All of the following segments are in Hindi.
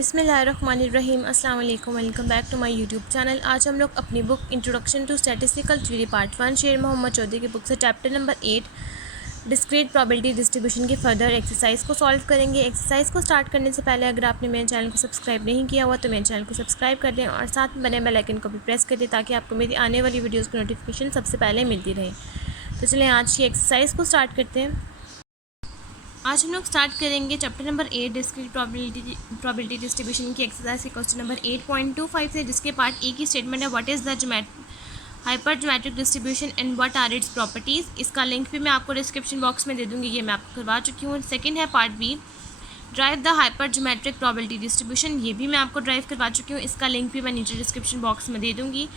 बिस्मिल्लाहिर्रहमानिर्रहीम अस्सलाम वालेकुम, welcome back to my YouTube channel. आज हम लोग अपनी book introduction to statistical theory part 1 Sher Mohammad Chaudhry की बुक से chapter number 8 discrete probability distribution की फर्दर एक्सरसाइज को सॉल्व करेंगे। एक्सरसाइज को स्टार्ट करने से पहले अगर आपने मेरे चैनल को सब्सक्राइब नहीं किया हुआ तो मेरे चैनल को सब्सक्राइब कर दें और साथ में बने बेल आइकन को भी प्रेस कर दें ताकि आपको मेरी आने वाली वीडियोज़ की नोटिफिकेशन सबसे पहले मिलती रहे। तो चलें आज की एक्सरसाइज को स्टार्ट करते हैं। आज हम लोग स्टार्ट करेंगे chapter number 8 discrete probability distribution की एक्सरसाइज के क्वेश्चन नंबर 8.25 से, जिसके पार्ट ए की स्टेटमेंट है what is the hypergeometric distribution and what are its properties. इसका लिंक भी मैं आपको डिस्क्रिप्शन बॉक्स में दे दूँगी, ये मैं आपको करवा चुकी हूँ। सेकंड है part B derive the hypergeometric probability distribution, ये भी मैं आपको ड्राइव करवा चुकी हूँ, इसका लिंक भी मैं नीचे डिस्क्रिप्शन बॉक्स में दे दूँगी।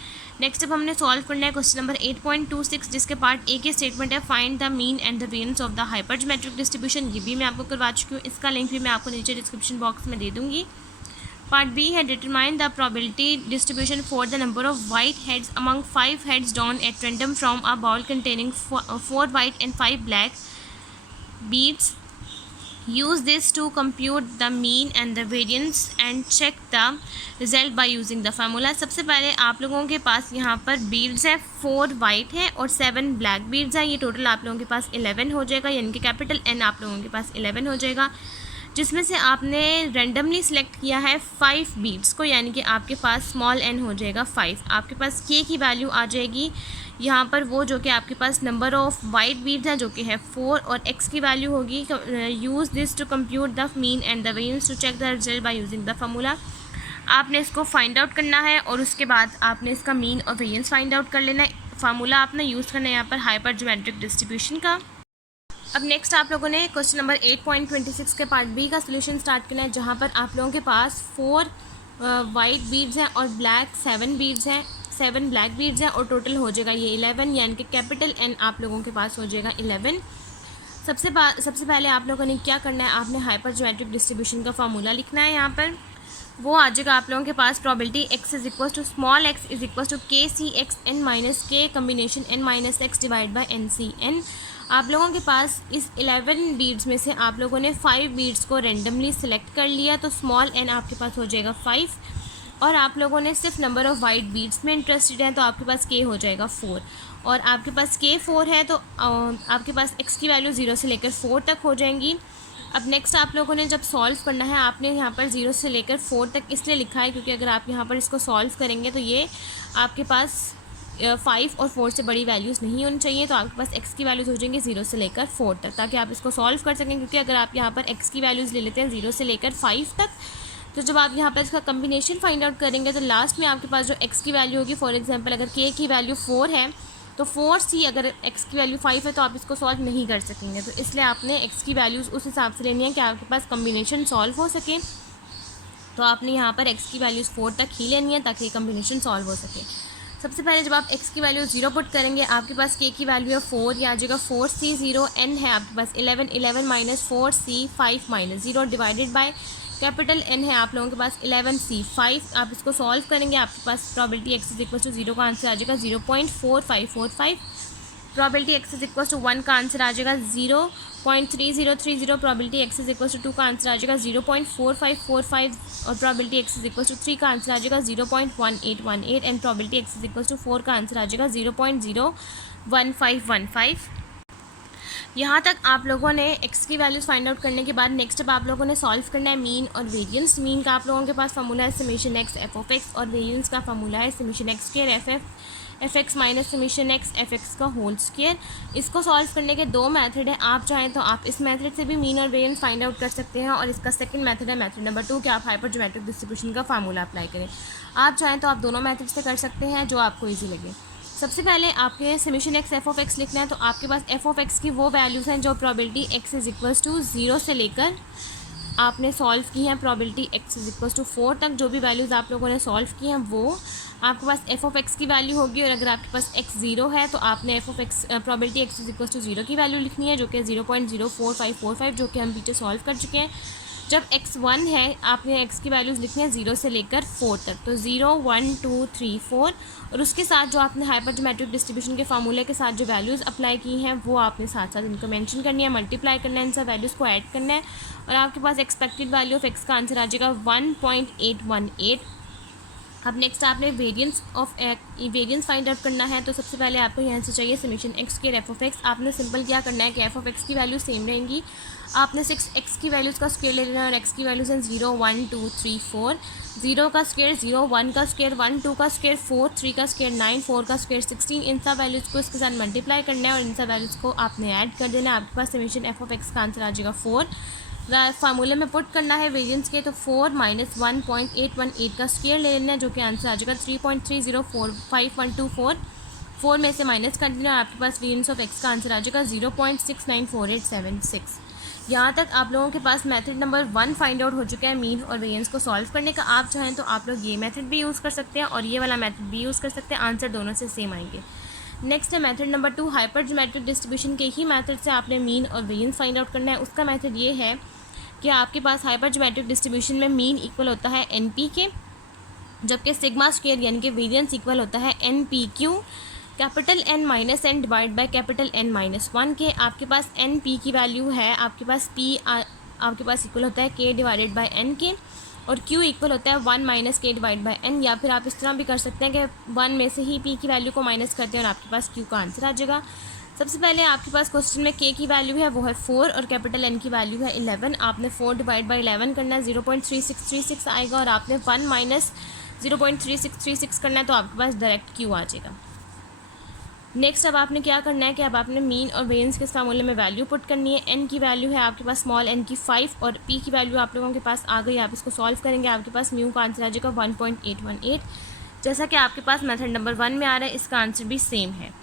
नेक्स्ट अब हमने सॉल्व करना है क्वेश्चन नंबर 8.26, जिसके पार्ट ए की स्टेटमेंट है find the mean and the variance of the hypergeometric distribution, ये भी मैं आपको करवा चुकी हूँ, इसका लिंक भी मैं आपको नीचे डिस्क्रिप्शन बॉक्स में दे दूँगी। पार्ट बी है determine the probability distribution for the number of white heads among 5 heads drawn at random from a bowl containing 4 white and 5 black beads. Use this to compute the mean and the variance and check the result by using the formula। सबसे पहले आप लोगों के पास यहाँ पर बीड्स है, 4 वाइट है और 7 ब्लैक बीड्स है। ये टोटल आप लोगों के पास 11 हो जाएगा, यानी कि कैपिटल एन आप लोगों के पास 11 हो जाएगा, जिसमें से आपने रेंडमली सिलेक्ट किया है 5 बीड्स को, यानी कि आपके पास स्मॉल एन हो जाएगा 5। आपके पास के की वैल्यू आ जाएगी यहाँ पर वो जो कि आपके पास नंबर ऑफ़ वाइट बीड्स हैं जो कि है 4, और एक्स की वैल्यू होगी use this to compute the mean and the variance to check the result by using the formula. आपने इसको फाइंड आउट करना है और उसके बाद आपने इसका मीन और वेरिएंस फाइंड आउट कर लेना है। फार्मूला आपने यूज़ करना है यहाँ पर हाइपर ज्योमेट्रिक डिस्ट्रीब्यूशन का। अब नेक्स्ट आप लोगों ने क्वेश्चन नंबर 8.26 के पार्ट बी का सोल्यूशन स्टार्ट करना है, जहाँ पर आप लोगों के पास 4 वाइट बीड्स हैं और ब्लैक 7 बीड्स हैं, 7 ब्लैक बीड्स हैं और टोटल हो जाएगा ये 11, यानी कि कैपिटल एन आप लोगों के पास हो जाएगा 11। सबसे पहले आप लोगों ने क्या करना है, आपने हाइपर ज्योमेट्रिक डिस्ट्रीब्यूशन का फार्मूला लिखना है। यहाँ पर वो आ जाएगा आप लोगों के पास probability x is equal to small x is equal to K C X N minus K combination N minus X divide by N C N. आप लोगों के पास इस 11 बीड्स में से आप लोगों ने 5 बीड्स को रेंडमली सिलेक्ट कर लिया, तो स्मॉल एन आपके पास हो जाएगा 5, और आप लोगों ने सिर्फ नंबर ऑफ़ वाइट बीड्स में इंटरेस्टेड हैं तो आपके पास के हो जाएगा 4, और आपके पास के 4 है तो आपके पास एक्स की वैल्यू 0 से लेकर 4 तक हो जाएंगी। अब नेक्स्ट आप लोगों ने जब सॉल्व करना है, आपने यहाँ पर 0 से लेकर 4 तक इसलिए लिखा है क्योंकि अगर आप यहाँ पर इसको सॉल्व करेंगे तो ये आपके पास 5 और 4 से बड़ी वैल्यूज़ नहीं होनी चाहिए, तो आपके पास x की वैल्यूज़ हो जाएंगी 0 से लेकर 4 तक, ताकि आप इसको सॉल्व कर सकें। क्योंकि अगर आप यहाँ पर x की वैल्यूज़ ले लेते हैं 0 से लेकर 5 तक, तो जब आप यहाँ पर इसका कम्बिनेशन फाइंड आउट करेंगे तो लास्ट में आपके पास जो x की वैल्यू होगी, फॉर एग्जांपल अगर k की वैल्यू 4 है तो 4c, अगर x की वैल्यू 5 है तो आप इसको सॉल्व नहीं कर सकेंगे। तो इसलिए आपने x की वैल्यूज़ उस हिसाब से लेनी है कि आपके पास कम्बिनेशन सॉल्व हो सके। तो आपने यहाँ पर x की वैल्यूज़ 4 तक ही लेनी है ताकि कम्बिनेशन सॉल्व हो सके। सबसे पहले जब आप x की वैल्यू 0 पुट करेंगे, आपके पास k की वैल्यू है 4, या आ जाएगा 4c 0, n है आपके पास 11, 11 minus 4c 5 minus 0 divided by capital N है आप लोगों के पास 11c 5। आप इसको सॉल्व करेंगे, आपके पास probability x is equal to 0 का आंसर आ जाएगा 0.4545, probability x is equal to 1 का आंसर आ जाएगा 0.3030, probability x is equal to 2 का आंसर आ जाएगा 0.4545, और probability x is equal to 3 का आंसर आ जाएगा 0.1818, and probability x is equal to 4 का आंसर आ जाएगा 0.01515। यहाँ तक आप लोगों ने x की वैल्यूज़ फाइंड आउट करने के बाद नेक्स्ट अब आप लोगों ने सॉल्व करना है मीन और वेरिएंस। मीन का आप लोगों के पास फार्मूला है summation x F of x, और वेरिएंस का फार्मूला है summation x square F x minus summation x F x का होल स्क्वायर। इसको सॉल्व करने के 2 मेथड है, आप चाहें तो आप इस मेथड से भी मीन और वेरिएंस फाइंड आउट कर सकते हैं, और इसका सेकंड मेथड है मेथड नंबर 2 कि आप हाइपर ज्योमेट्रिक डिस्ट्रीब्यूशन का फार्मूला अप्लाई करें। आप चाहें तो आप दोनों मेथड से कर सकते हैं जो आपको ईजी लगे। सबसे पहले आपके summation x F of x लिखना है, तो आपके पास एफ ऑफ एक्स की वो वैल्यूज़ हैं जो probability X is equals to 0 से लेकर आपने सॉल्व की हैं probability X is equals to 4 तक। जो भी वैल्यूज़ आप लोगों ने सॉल्व की हैं वो आपके पास एफ ऑफ एक्स की वैल्यू होगी, और अगर आपके पास एक्स 0 है तो आपने F of X probability X is equals to 0 की वैल्यू लिखनी है जो कि 0.04545, जो कि हम पीछे सॉल्व कर चुके हैं। जब x 1 है आपने x की वैल्यूज़ लिखनी है 0 से लेकर 4 तक, तो 0 1 2 3 4, और उसके साथ जो आपने हाइपरजोमेट्रिक डिस्ट्रीब्यूशन के फार्मूले के साथ जो वैल्यूज़ अप्लाई की हैं वो आपने साथ साथ इनको मेंशन करनी है, मल्टीप्लाई करना है, इन सब वैल्यूज़ को ऐड करना है, और आपके पास एक्सपेक्टेड वैल्यू ऑफ x का आंसर आ जाएगा 1.818। अब नेक्स्ट आपने वेरिएंस फाइंड आउट करना है, तो सबसे पहले आपको यहाँ से चाहिए summation x square F of x. आपने सिंपल क्या करना है कि एफ ऑफ एक्स की वैल्यू सेम रहेंगी, आपने 6 एक्स की वैल्यूज़ का स्क्वायर ले लेना है, और एक्स की वैल्यूज़ हैं 0 1 2 3 4, 0 का स्क्वायर 0, 1 का स्क्वायर 1, 2 का स्क्वायर 4, 3 का स्क्वायर 9, 4 का स्क्वायर 16, इन सब वैल्यूज़ को इसके साथ मल्टीप्लाई करना है और इन सब वैल्यूज़ को आपने ऐड कर देना है। आपके पास समीशन एफ ऑफ एक्स का आंसर आ जाएगा 4। फार्मूले में पुट करना है वेरिएंस के, तो 4 माइनस 1.818 का स्क्वायर ले लेना है, जो कि आंसर आ जाएगा 3.30451244। 4 में से माइनस कर देना, आपके पास वेरिएंस ऑफ एक्स का आंसर आ जाएगा 0.694876। यहाँ तक आप लोगों के पास मेथड नंबर 1 फाइंड आउट हो चुका है मीन और वेरिएंस को सॉल्व करने का। आप चाहें तो आप लोग ये मेथड भी यूज़ कर सकते हैं और ये वाला मेथड भी यूज़ कर सकते हैं, आंसर दोनों से सेम आएंगे। नेक्स्ट है मेथड नंबर 2, हाइपरजोमेट्रिक डिस्ट्रीब्यूशन के ही मेथड से आपने मीन और वेरिएंस फाइंड आउट करना है। उसका मेथड ये है कि आपके पास हाइपरजोमेट्रिक डिस्ट्रीब्यूशन में मीन इक्वल होता है NP के, जबकि सिग्मा स्क्वायर यानी कि वेरिएंस इक्वल होता है NPQ, capital N minus N divide by capital N minus 1 के। आपके पास NP की वैल्यू है, आपके पास P आपके पास इक्वल होता है K डिवाइडेड बाय N के, और Q इक्वल होता है 1 minus K divide by N, या फिर आप इस तरह भी कर सकते हैं कि 1 में से ही P की वैल्यू को माइनस करते हैं और आपके पास Q का आंसर आ जाएगा। सबसे पहले आपके पास क्वेश्चन में K की वैल्यू है वो है 4 और कैपिटल N की वैल्यू है 11। आपने 4 डिवाइड बाई 11 करना है, 0.3636 आएगा, और आपने 1 माइनस 0.3636 करना है, तो आपके पास डायरेक्ट Q आ जाएगा। नेक्स्ट अब आपने क्या करना है कि अब आपने मीन और वेरिएंस के फार्मूले में वैल्यू पुट करनी है। N की वैल्यू है आपके पास स्मॉल n की 5 और P की वैल्यू आप लोगों के पास आ गई। आप इसको सॉल्व करेंगे, आपके पास म्यू का आंसर आ जाएगा 1.818, जैसा कि आपके पास मेथड नंबर 1 में आ रहा है, इसका आंसर भी सेम है।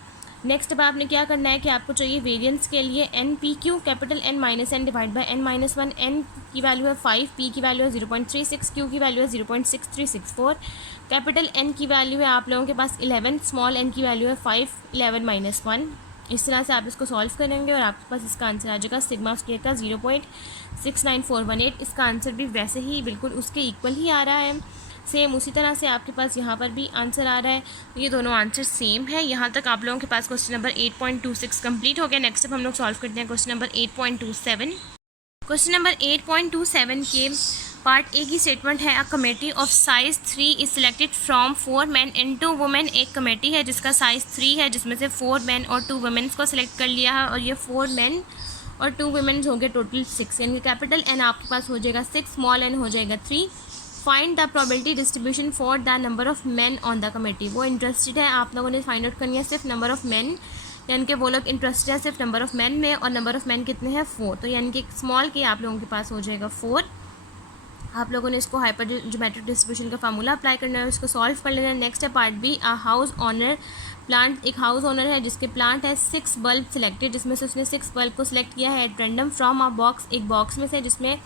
नेक्स्ट अब आपने क्या करना है कि आपको चाहिए वेरिएंस के लिए NPQ, capital N minus N divide by N minus 1। N की वैल्यू है 5, P की वैल्यू है 0.36, Q की वैल्यू है 0.6364, कैपिटल N की वैल्यू है आप लोगों के पास 11, स्मॉल n की वैल्यू है 5, 11 माइनस 1। इस तरह से आप इसको सॉल्व करेंगे और आपके पास इसका आंसर आ जाएगा सिग्मा स्क्वायर का 0.69418। इसका आंसर भी वैसे ही बिल्कुल उसके इक्वल ही आ रहा है, सेम उसी तरह से आपके पास यहाँ पर भी आंसर आ रहा है, तो ये दोनों आंसर सेम है। यहाँ तक आप लोगों के पास क्वेश्चन नंबर 8.26 कंप्लीट हो गया। नेक्स्ट अब हम लोग सॉल्व करते हैं क्वेश्चन नंबर 8.27। क्वेश्चन नंबर 8.27 के पार्ट ए की स्टेटमेंट है, a committee of size 3 is selected from 4 man and 2 women. एक कमेटी है जिसका साइज 3 है, जिसमें से 4 मैन और 2 वुमेन्स को सिलेक्ट कर लिया है, और ये 4 मैन और 2 वुमेन्स होंगे टोटल 6, यानी कैपिटल N आपके पास हो जाएगा 6, स्मॉल n हो जाएगा 3। Find the probability distribution for the number of man on the committee. वो इंटरेस्टेड है, आप लोगों ने फाइंड आउट करनी है सिर्फ नंबर ऑफ मैन, यानी कि वो लोग इंटरेस्टेड है सिर्फ नंबर ऑफ मैन में, और नंबर ऑफ मैन कितने हैं 4, तो यानी कि स्मॉल के आप लोगों के पास हो जाएगा 4। आप लोगों ने इसको हाइपरजोमेट्रिक डिस्ट्रीब्यूशन का फार्मूला अप्लाई करना है, इसको सॉल्व कर लेना है। नेक्स्ट है part B, a house owner plant. एक हाउस ओनर है जिसके प्लांट है 6 बल्ब सिलेक्टेड, जिसमें से उसने 6 बल्ब को सिलेक्ट किया है eight random from a box, एक बॉक्स में से, जिसमें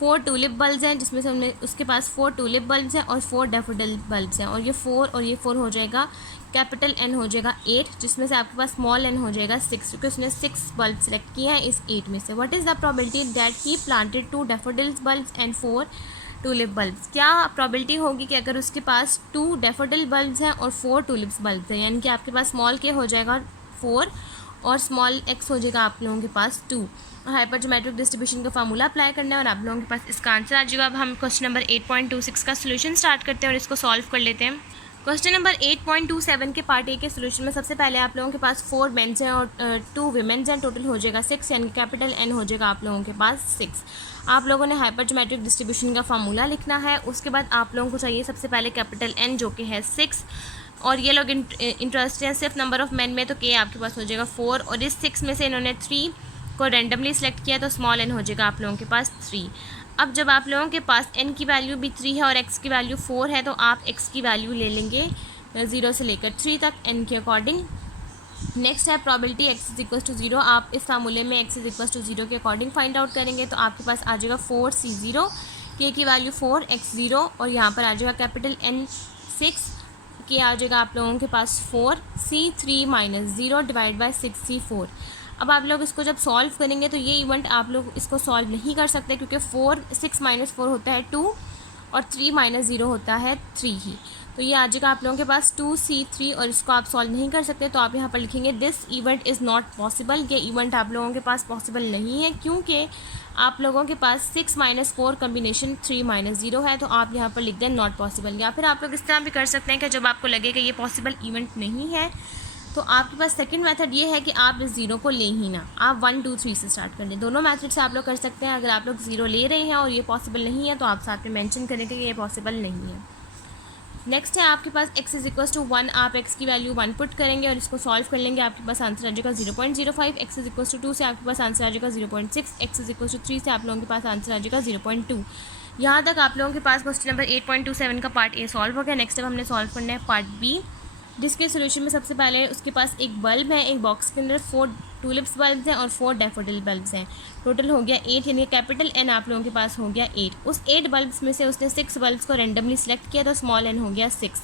4 ट्यूलिप बल्ब्स हैं, जिसमें से उसके पास 4 ट्यूलिप बल्ब्स हैं और 4 डैफोडिल बल्ब्स हैं, और ये 4 और ये 4 हो जाएगा, कैपिटल N हो जाएगा 8, जिसमें से आपके पास स्मॉल n हो जाएगा 6, क्योंकि उसने 6 बल्ब सेलेक्ट किए हैं इस 8 में से। What is the probability that he planted 2 daffodils bulbs and 4 tulip bulbs. क्या प्रोबेबिलिटी होगी कि अगर उसके पास 2 डैफोडिल बल्ब्स हैं और 4 ट्यूलिप्स बल्ब्स हैं, यानी कि आपके पास स्मॉल k हो जाएगा 4 और स्मॉल x हो जाएगा आप लोगों के पास 2। हाइपरजोमेट्रिक डिस्ट्रीब्यूशन का फार्मूला अप्लाई करना है और आप लोगों के पास इसका आंसर आ जाएगा। अब हम क्वेश्चन नंबर 8.26 का सोल्यूशन स्टार्ट करते हैं और इसको सॉल्व कर लेते हैं। क्वेश्चन नंबर 8.27 के पार्ट ए के सोल्यूशन में सबसे पहले आप लोगों के पास 4 मेंस हैं और 2 वीमेंस हैं, टोटल हो जाएगा 6, यानी कैपिटल N हो जाएगा आप लोगों के पास 6। आप लोगों ने हाइपरजोमेट्रिक डिस्ट्रीब्यूशन का फार्मूला लिखना है, उसके बाद आप लोगों को चाहिए सबसे पहले कैपिटल N जो कि है 6, और ये लोग इंटरेस्ट हैं सिर्फ नंबर ऑफ मैन में, तो K आपके पास हो जाएगा 4, और इस 6 में से इन्होंने 3 को रैंडमली सेलेक्ट किया, तो स्मॉल n हो जाएगा आप लोगों के पास 3। अब जब आप लोगों के पास n की वैल्यू भी 3 है और x की वैल्यू 4 है, तो आप x की वैल्यू ले लेंगे 0 से लेकर 3 तक n के अकॉर्डिंग। नेक्स्ट है probability x is equal to 0। आप इस फार्मूले में x इज इक्वल टू 0 के अकॉर्डिंग फाइंड आउट करेंगे, तो आपके पास आ जाएगा 4C0, k की वैल्यू 4, x 0, और यहाँ पर आ जाएगा कैपिटल N 6, के आ जाएगा आप लोगों के पास 4, C3 minus 0 divide by 6 C4। अब आप लोग इसको जब सॉल्व करेंगे तो ये इवेंट आप लोग इसको सॉल्व नहीं कर सकते, क्योंकि 6 - 4 होता है 2 और 3 - 0 होता है 3 ही। तो ये आ जाएगा आप लोगों के पास 2C3, और इसको आप सॉल्व नहीं कर सकते, तो आप यहाँ पर लिखेंगे this event is not possible. ये इवेंट आप लोगों के पास पॉसिबल नहीं है, क्योंकि आप लोगों के पास 6 - 4 कम्बिनेशन 3 - 0 है, तो आप यहाँ पर लिख दें नॉट पॉसिबल। या फिर आप लोग इस तरह भी कर सकते हैं कि जब आपको लगे कि ये पॉसिबल इवेंट नहीं है, तो आपके पास सेकंड मेथड ये है कि आप इस ज़ीरो को ले ही ना, आप 1 2 3 से स्टार्ट कर लें। दोनों मेथड से आप लोग कर सकते हैं। अगर आप लोग ज़ीरो ले रहे हैं और ये पॉसिबल नहीं है, तो आप साथ में मेंशन करें कि ये पॉसिबल नहीं है। नेक्स्ट है आपके पास x = 1, आप x की वैल्यू 1 पुट करेंगे और इसको सॉल्व कर लेंगे। आपके पास आंसर आ जाएगा 0.05। x = 2 से आपके पास आंसर आ जाएगा 0.6। x = 3 से आप लोगों के पास आंसर आ जाएगा 0.2। यहाँ तक आप लोगों के पास क्वेश्चन नंबर 8.27 का पार्ट ए सॉल्व हो गया। नेक्स्ट अब हमने सॉल्व करना है पार्ट बी, जिसके सोल्यूशन में सबसे पहले उसके पास एक बल्ब है, एक बॉक्स के अंदर 4 टूलिप्स बल्ब्स हैं और 4 डैफोडिल बल्ब्स हैं। टोटल हो गया 8, यानी कैपिटल N आप लोगों के पास हो गया 8। उस 8 बल्ब्स में से उसने 6 बल्ब्स को रेंडमली सिलेक्ट किया, तो स्मॉल n हो गया 6।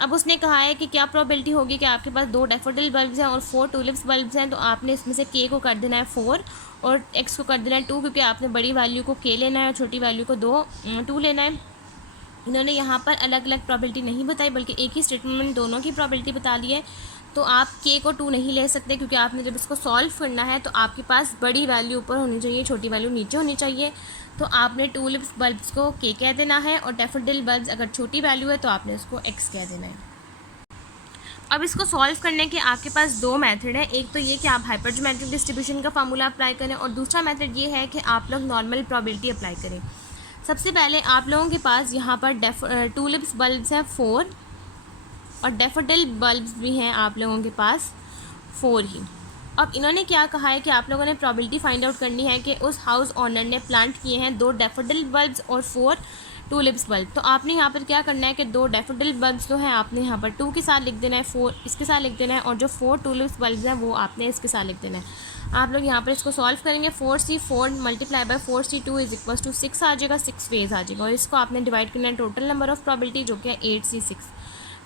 अब उसने कहा है कि क्या प्रोबेबिलिटी होगी कि आपके पास 2 डैफोडिल बल्ब्स हैं और 4 टूलिप्स बल्ब्स हैं, तो आपने इसमें से k को कर देना है 4 और x को कर देना है 2, क्योंकि आपने बड़ी वैल्यू को k लेना है और छोटी वैल्यू को 2 लेना है। इन्होंने यहाँ पर अलग अलग प्रोबेबिलिटी नहीं बताई, बल्कि एक ही स्टेटमेंट में दोनों की प्रोबेबिलिटी बता ली है। तो आप k को 2 नहीं ले सकते, क्योंकि आपने जब इसको सॉल्व करना है तो आपके पास बड़ी वैल्यू ऊपर होनी चाहिए, छोटी वैल्यू नीचे होनी चाहिए। तो आपने टूलिप्स बल्ब्स को k कह देना है और डैफोडिल बल्ब्स अगर छोटी वैल्यू है तो आपने उसको x कह देना है। अब इसको सॉल्व करने के आपके पास 2 मेथड हैं। एक तो ये कि आप हाइपरजोमेट्रिक डिस्ट्रीब्यूशन का फार्मूला अप्लाई करें, और दूसरा मेथड ये है कि आप लोग नॉर्मल प्रोबेबिलिटी अप्लाई करें। सबसे पहले आप लोगों के पास यहाँ पर टूलिप्स बल्ब्स हैं 4 और डैफोडिल बल्ब्स भी हैं आप लोगों के पास 4 ही। अब इन्होंने क्या कहा है कि आप लोगों ने प्रोबेबिलिटी फाइंड आउट करनी है कि उस हाउस ओनर ने प्लांट किए हैं 2 डैफोडिल बल्ब्स और 4 टूलिप्स बल्ब। तो आपने यहाँ पर क्या करना है कि 2 डैफोडिल बल्ब्स जो हैं आपने यहाँ पर 2 के साथ लिख देना है, 4 इसके साथ लिख देना है, और जो 4 टूलिप्स बल्ब्स हैं वो आपने इसके साथ लिख देना है। आप लोग यहाँ पर इसको सॉल्व करेंगे। 4C4 × 4C2 = 6 आ जाएगा, 6 फेज आ जाएगा, और इसको आपने डिवाइड करना है टोटल नंबर ऑफ प्रोबेबिलिटी जो कि है 8C6।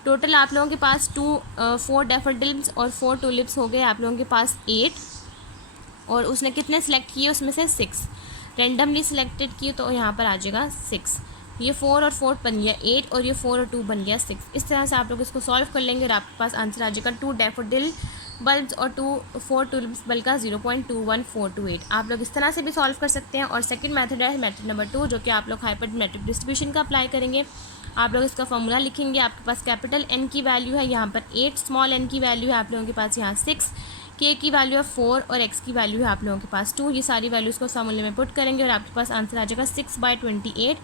टोटल आप लोगों के पास 4 डैफोडिल्स और 4 टूलिप्स हो गए आप लोगों के पास 8, और उसने कितने सेलेक्ट किए उसमें से 6 रेंडमली सिलेक्टेड किए, तो यहाँ पर आ जाएगा 6। ये 4 और 4 बन गया 8 और ये 4 और 2 बन गया 6। इस तरह से आप लोग इसको सॉल्व कर लेंगे और आपके पास आंसर आ जाएगा 2 डैफोडिल बल्ब्स और 4 टूलिप्स बल्ब का 0.21428। आप लोग इस तरह से भी सॉल्व कर सकते हैं। और सेकंड मेथड है मेथड नंबर 2, जो कि आप लोग हाइपरजोमेट्रिक डिस्ट्रीब्यूशन का अप्लाई करेंगे। आप लोग इसका फॉर्मूला लिखेंगे। आपके पास कैपिटल N की वैल्यू है यहाँ पर 8, स्मॉल n की वैल्यू है आप लोगों के पास यहाँ 6, k की वैल्यू है 4 और x की वैल्यू है आप लोगों के पास 2। ये सारी वैल्यूज़ को फॉर्मूले में पुट करेंगे और आपके पास आंसर आ जाएगा 6/28,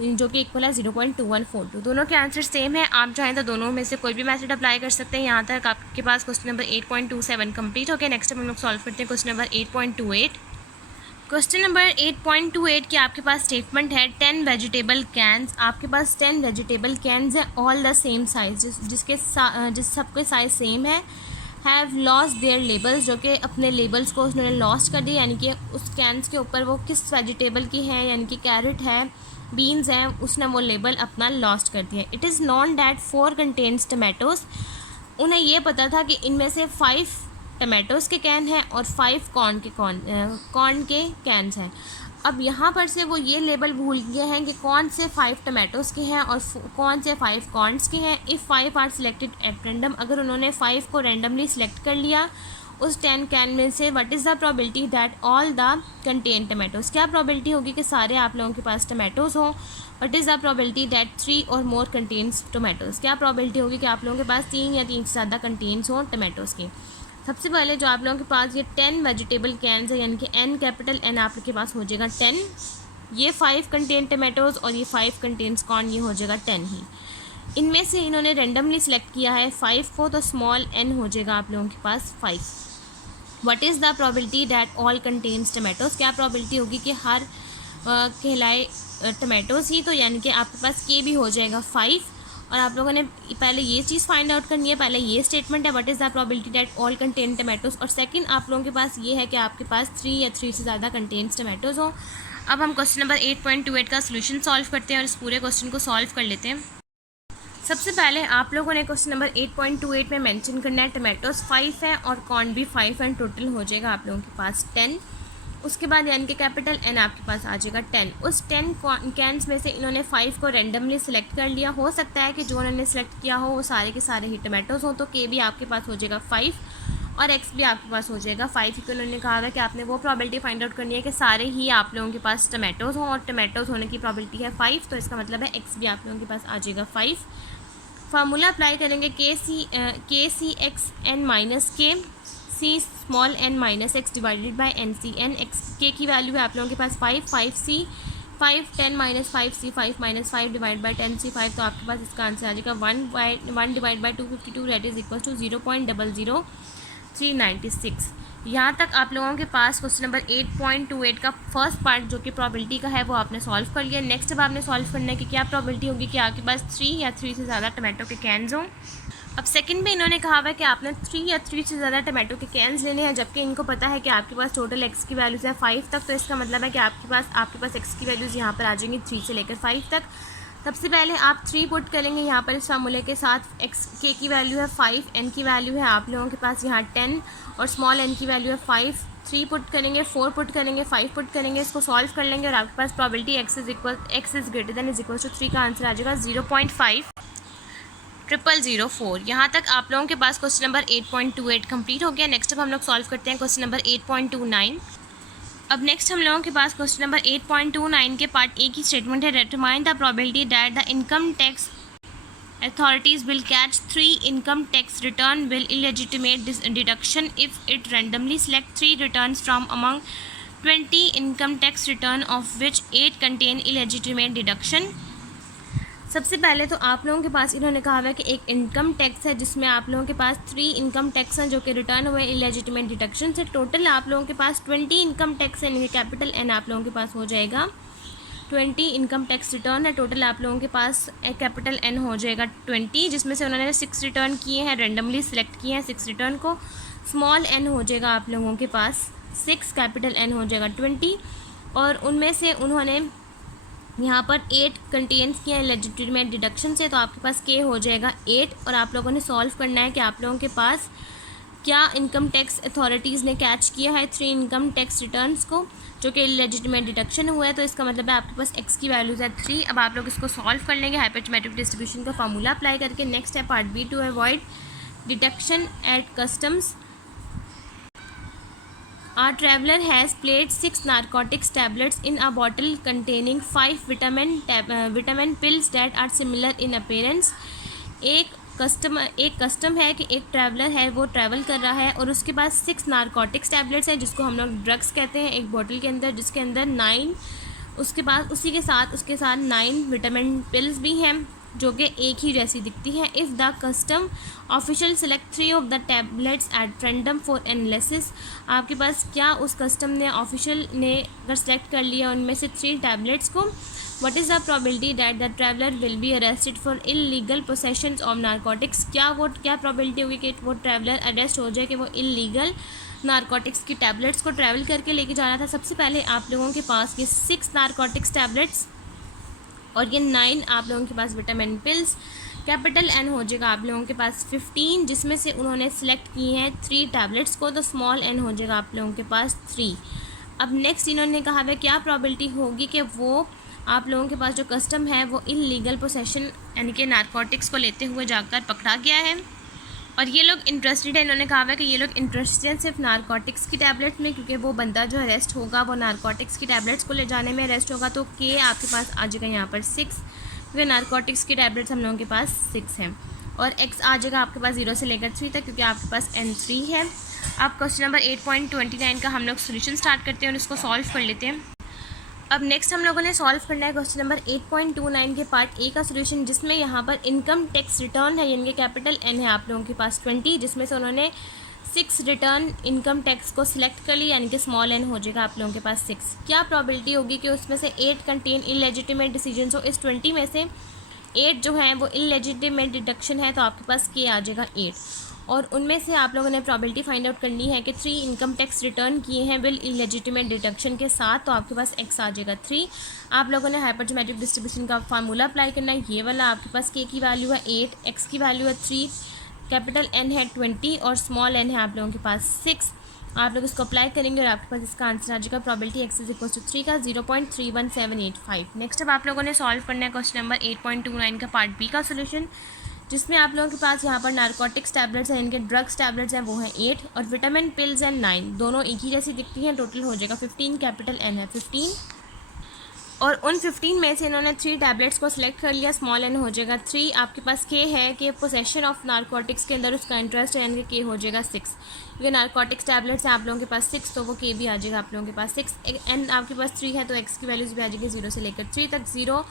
जो कि इक्वल है 0.2142। दोनों के आंसर सेम है। आप चाहें तो दोनों में से कोई भी मेथड अप्लाई कर सकते हैं। यहाँ तक आपके पास क्वेश्चन नंबर 8.27 कंप्लीट हो गया। नेक्स्ट हम लोग सॉल्व करते हैं क्वेश्चन नंबर 8.28। क्वेश्चन नंबर 8.28 की आपके पास स्टेटमेंट है 10 वेजिटेबल कैन्स। आपके पास 10 वेजिटेबल कैन्स हैं, ऑल द सेम साइज, जिस सबके साइज सेम है। हैव लॉस्ट देयर लेबल्स, जो कि अपने लेबल्स को उसने लॉस्ट कर दिया, यानी कि उस कैन्स के ऊपर वो किस वेजिटेबल की है, यानी कि कैरेट है, बीन्स हैं, उसने वो लेबल अपना लॉस्ट कर दिया। It is non that 4 contains tomatoes. उन्हें ये पता था कि इनमें से 5 टमाटोज़ के कैन हैं और 5 कॉर्न के कैन्स हैं। अब यहाँ पर से वो ये लेबल भूल गए हैं कि कौन से 5 टमाटोज़ के हैं और कौन से 5 कॉर्न्स के हैं। If 5 are selected at random, अगर उन्होंने 5 को रैंडमली सिलेक्ट कर लिया उस 10 कैन में से, what is the probability that all the contain tomatoes, क्या प्रोबेबिलिटी होगी कि सारे आप लोगों के पास टमाटोज़ हों। What is the probability that 3 और मोर कंटेन्स टमाटोज़, क्या प्रोबेबिलिटी होगी कि आप लोगों के पास 3 या 3 से ज़्यादा कंटेन्स हों टमाटोज़ की। सबसे पहले जो आप लोगों के पास ये 10 वेजिटेबल कैन्स है, यानी कि N कैपिटल N आप लोग के पास हो जाएगा 10, ये 5 कंटेन टमाटोज़ और ये 5 कंटेन्स कॉर्न, ये हो जाएगा 10 ही। इनमें से इन्होंने रैंडमली सिलेक्ट किया है 5 को, तो स्मॉल n हो जाएगा आप लोगों के पास 5। What is the probability that all contains tomatoes, क्या प्रोबेबिलिटी होगी कि हर कहलाए टमाटोज़ ही, तो यानी कि आपके पास k भी हो जाएगा 5। और आप लोगों ने पहले ये चीज़ फाइंड आउट करनी है, पहले ये स्टेटमेंट है what is the probability that all contain tomatoes, और सेकंड आप लोगों के पास ये है कि आपके पास 3 या 3 से ज़्यादा कंटेन्स टमाटोज़ हो। अब हम क्वेश्चन नंबर 8.28 का सोल्यूशन सॉल्व करते हैं और इस पूरे क्वेश्चन को सॉल्व कर लेते हैं। सबसे पहले आप लोगों ने क्वेश्चन नंबर 8.28 में मेंशन करना है टमाटोज 5 है और कॉर्न भी 5 एंड टोटल हो जाएगा आप लोगों के पास 10। उसके बाद यानी कि कैपिटल एन आपके पास आ जाएगा 10। उस 10 कैंस में से इन्होंने 5 को रेंडमली सिलेक्ट कर लिया। हो सकता है कि जो उन्होंने सिलेक्ट किया हो वो सारे के सारे ही टमाटोज़ हों, तो के भी आपके पास हो जाएगा 5 और एक्स भी आपके पास हो जाएगा 5, क्योंकि उन्होंने कहा है कि आपने वो प्रॉबिलिटी फाइंड आउट करनी है कि सारे ही आप लोगों के पास टमाटोज़ हों और टमाटोज़ होने की प्रॉबिलिटी है 5, तो इसका मतलब है एक्स भी आप लोगों के पास आ जाएगा 5। फार्मूला अप्लाई करेंगे के C X N minus K C small N minus X divided by N C N X K की वैल्यू है आप लोगों के पास 5 C 5 10 minus 5 C 5 minus 5 divide by 10 C 5, तो आपके पास इसका आंसर आ जाएगा 1 divide by 252 that is equal to 0.00396। यहाँ तक आप लोगों के पास क्वेश्चन नंबर 8.28 का फर्स्ट पार्ट जो कि प्रोबेबिलिटी का है वो आपने सॉल्व कर लिया। नेक्स्ट अब आपने सॉल्व करना है कि क्या प्रोबेबिलिटी होगी कि आपके पास 3 या 3 से ज़्यादा टमाटो के कैंस हों। अब सेकंड में इन्होंने कहा हुआ है कि आपने 3 या 3 से ज़्यादा टमाटो के कैंस लेने हैं, जबकि इनको पता है कि आपके पास टोटल एक्स की वैल्यूज़ है 5 तक, तो इसका मतलब है कि आपके पास एक्स की वैल्यूज़ यहाँ पर आ जाएंगी 3 से लेकर 5 तक। सबसे पहले आप 3 पुट करेंगे यहाँ पर इस फार्मूले के साथ। एक्स के की वैल्यू है 5, एन की वैल्यू है आप लोगों के पास यहाँ 10 और स्मॉल एन की वैल्यू है 5। 3 पुट करेंगे, 4 पुट करेंगे, 5 पुट करेंगे, इसको सॉल्व कर लेंगे और आपके पास probability X is greater than is equal to 3 का आंसर आ जाएगा 0.5004। यहाँ तक आप लोगों के पास क्वेश्चन नंबर 8.28 कंप्लीट हो गया। नेक्स्ट अब हम लोग सॉल्व करते हैं क्वेश्चन नंबर 8.29। अब नेक्स्ट हम लोगों के पास क्वेश्चन नंबर 8.29 के पार्ट ए की स्टेटमेंट है determine the probability that the income tax authorities will catch 3 income tax return will illegitimate deduction if it randomly select 3 returns from among 20 income tax return of which 8 contain illegitimate deduction। सबसे पहले तो आप लोगों के पास इन्होंने कहा है कि एक इनकम टैक्स है जिसमें आप लोगों के पास 3 इनकम टैक्स हैं जो कि रिटर्न हुए इलेजिटिमेट डिडक्शन से। टोटल आप लोगों के पास 20 इनकम टैक्स है, यानी कैपिटल एन आप लोगों के पास हो जाएगा 20 इनकम टैक्स रिटर्न है। टोटल आप लोगों के पास कैपिटल एन हो जाएगा 20, जिसमें से उन्होंने 6 रिटर्न किए हैं, रेंडमली सिलेक्ट किए हैं 6 रिटर्न को। स्मॉल एन हो जाएगा आप लोगों के पास 6, कैपिटल एन हो जाएगा 20 और उनमें से उन्होंने यहाँ पर 8 कंटेन्स किया है लेजिटिमेट डिडक्शन से, तो आपके पास के हो जाएगा 8 और आप लोगों ने सॉल्व करना है कि आप लोगों के पास क्या इनकम टैक्स अथॉरिटीज़ ने कैच किया है 3 इनकम टैक्स रिटर्न्स को जो कि लेजिटिमेट डिडक्शन हुआ है, तो इसका मतलब है आपके पास एक्स की वैल्यूज़ है 3। अब आप लोग इसको सॉल्व कर लेंगे हाइपरथमेटिक डिस्ट्रीब्यूशन का फार्मूला अप्लाई करके। नेक्स्ट है part B to avoid deduction at customs. Our traveler has placed 6 narcotics tablets in a bottle containing 5 vitamin pills that are similar in appearance। एक कस्टम है कि एक ट्रैवलर है, वो ट्रैवल कर रहा है और उसके पास 6 नारकोटिक्स टैबलेट्स हैं जिसको हम लोग ड्रग्स कहते हैं, एक बॉटल के अंदर, जिसके अंदर 9 उसके साथ 9 विटामिन पिल्स भी हैं जो कि एक ही जैसी दिखती है। If the custom official select 3 of the tablets at random for analysis, आपके पास क्या उस कस्टम ने ऑफिशियल ने अगर सेलेक्ट कर लिया उनमें से 3 टैबलेट्स को, what is the probability that the traveller will be arrested for illegal possession of narcotics. क्या प्रोबेबिलिटी होगी कि वो ट्रैवलर अरेस्ट हो जाए कि वो इलीगल नारकोटिक्स की टैबलेट्स को ट्रैवल करके लेके जाना था। सबसे पहले आप लोगों के पास ये 6 नारकोटिक्स टैबलेट्स और ये 9 आप लोगों के पास विटामिन पिल्स, कैपिटल एन हो जाएगा आप लोगों के पास 15, जिसमें से उन्होंने सेलेक्ट किए हैं 3 टैबलेट्स को, तो स्मॉल एन हो जाएगा आप लोगों के पास 3। अब नेक्स्ट इन्होंने कहा है क्या प्रोबेबिलिटी होगी कि वो आप लोगों के पास जो कस्टम है वो इलीगल पोसेशन यानी कि नारकोटिक्स को लेते हुए जाकर पकड़ा गया है और ये लोग इंटरेस्टेड है। इन्होंने कहा है कि ये लोग इंटरेस्टेड हैं सिर्फ नारकोटिक्स की टैबलेट में, क्योंकि वो बंदा जो अरेस्ट होगा वो नारकोटिक्स की टैबलेट्स को ले जाने में अरेस्ट होगा, तो के आपके पास आ जाएगा यहाँ पर 6, क्योंकि नारकोटिक्स की टैबलेट्स हम लोगों के पास 6 हैं और एक्स आ जाएगा आपके पास 0 से लेकर 3 तक, क्योंकि आपके पास N3 है। अब क्वेश्चन नंबर 8.29 का हम लोग सोल्यूशन स्टार्ट करते हैं और इसको सॉल्व कर लेते हैं। अब नेक्स्ट हम लोगों ने सॉल्व करना है क्वेश्चन नंबर 8.29 के पार्ट ए का सोल्यूशन, जिसमें यहाँ पर इनकम टैक्स रिटर्न है, यानी कि कैपिटल एन है आप लोगों के पास 20, जिसमें से उन्होंने 6 रिटर्न इनकम टैक्स को सिलेक्ट कर लिया, यानी कि स्मॉल एन हो जाएगा आप लोगों के पास 6। क्या प्रोबेबिलिटी होगी कि उसमें से 8 कंटेन इलेजिटिमेट डिसीजन हो, इस 20 में से 8 जो हैं वो इलेजिटिमेट डिडक्शन है, तो आपके पास के आ जाएगा 8। और उनमें से आप लोगों ने प्रॉबिलिटी फाइंड आउट करनी है कि 3 इनकम टैक्स रिटर्न किए हैं विल इलेजिटिमेट डिडक्शन के साथ, तो आपके पास x आ जाएगा 3। आप लोगों ने हाइपरजोमेट्रिक डिस्ट्रीब्यूशन का फार्मूला अप्लाई करना है, ये वाला। आपके पास k की वैल्यू है 8, x की वैल्यू है 3, कैपिटल N है 20 और स्मॉल n है आप लोगों के पास 6। आप लोग इसको अप्लाई करेंगे और आपके पास इसका आंसर आ जाएगा probability x is equal to 3 का 0.31785। नेक्स्ट अब आप लोगों ने सॉल्व करना है क्वेश्चन नंबर 8.29 का पार्ट बी का सोल्यूशन, जिसमें आप लोगों के पास यहाँ पर नारकोटिक्स टैबलेट्स हैं, इनके ड्रग्स टैबलेट्स हैं वो हैं 8 और विटामिन पिल्स हैं 9, दोनों एक ही जैसी दिखती हैं। टोटल हो जाएगा 15, कैपिटल N है 15 और उन 15 में से इन्होंने 3 टैबलेट्स को सिलेक्ट कर लिया, स्मॉल n हो जाएगा 3। आपके पास k है कि पोसेशन ऑफ नारकोटिक्स के अंदर उसका इंटरेस्ट है, यानी कि k हो जाएगा 6। ये नारकोटिक्स टैबलेट्स हैं आप लोगों के पास 6, तो वो k भी आ जाएगा आप लोगों के पास 6। n आपके पास 3 है तो x की वैल्यूज़ भी आ जाएगी 0 से लेकर 3 तक। 0,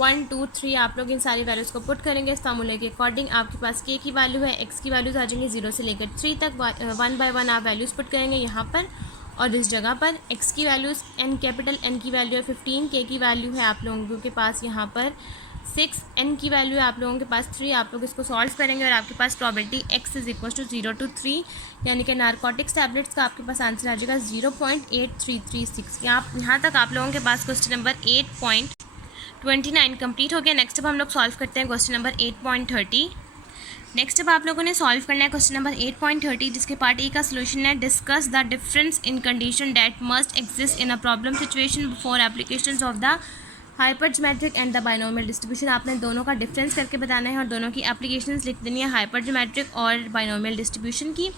1, 2, 3 आप लोग इन सारी वैल्यूज़ को पुट करेंगे इस फार्मूले के अकॉर्डिंग। आपके पास k की वैल्यू है, x की वैल्यूज़ आ जाएंगी 0 से लेकर 3 तक। 1 बाय 1 आप वैल्यूज़ पुट करेंगे यहाँ पर और इस जगह पर। x की वैल्यूज़ n, कैपिटल N की वैल्यू है 15, k की वैल्यू है आप लोगों के पास यहाँ पर 6, n की वैल्यू है आप लोगों के पास 3। आप लोग इसको सॉल्व करेंगे और आपके पास probability x is equal to 0 to 3, यानी कि नारकोटिक्स टैबलेट्स का आपके पास आंसर आ जाएगा 0.8336। यहाँ तक आप लोगों के पास क्वेश्चन नंबर 8.29 कंप्लीट हो गया। नेक्स्ट अब हम लोग सॉल्व करते हैं क्वेश्चन नंबर 8.30। नेक्स्ट अब आप लोगों ने सॉल्व करना है क्वेश्चन नंबर 8.30, जिसके पार्ट ए का सोल्यूशन है discuss the difference in condition that must exist in a problem situation before applications of the hypergeometric and the binomial distribution. आपने दोनों का डिफरेंस करके बताना है और दोनों की एप्लीकेशंस लिख देनी है, हाइपरजोमेट्रिक और बाइनोमियल डिस्ट्रीब्यूशन की।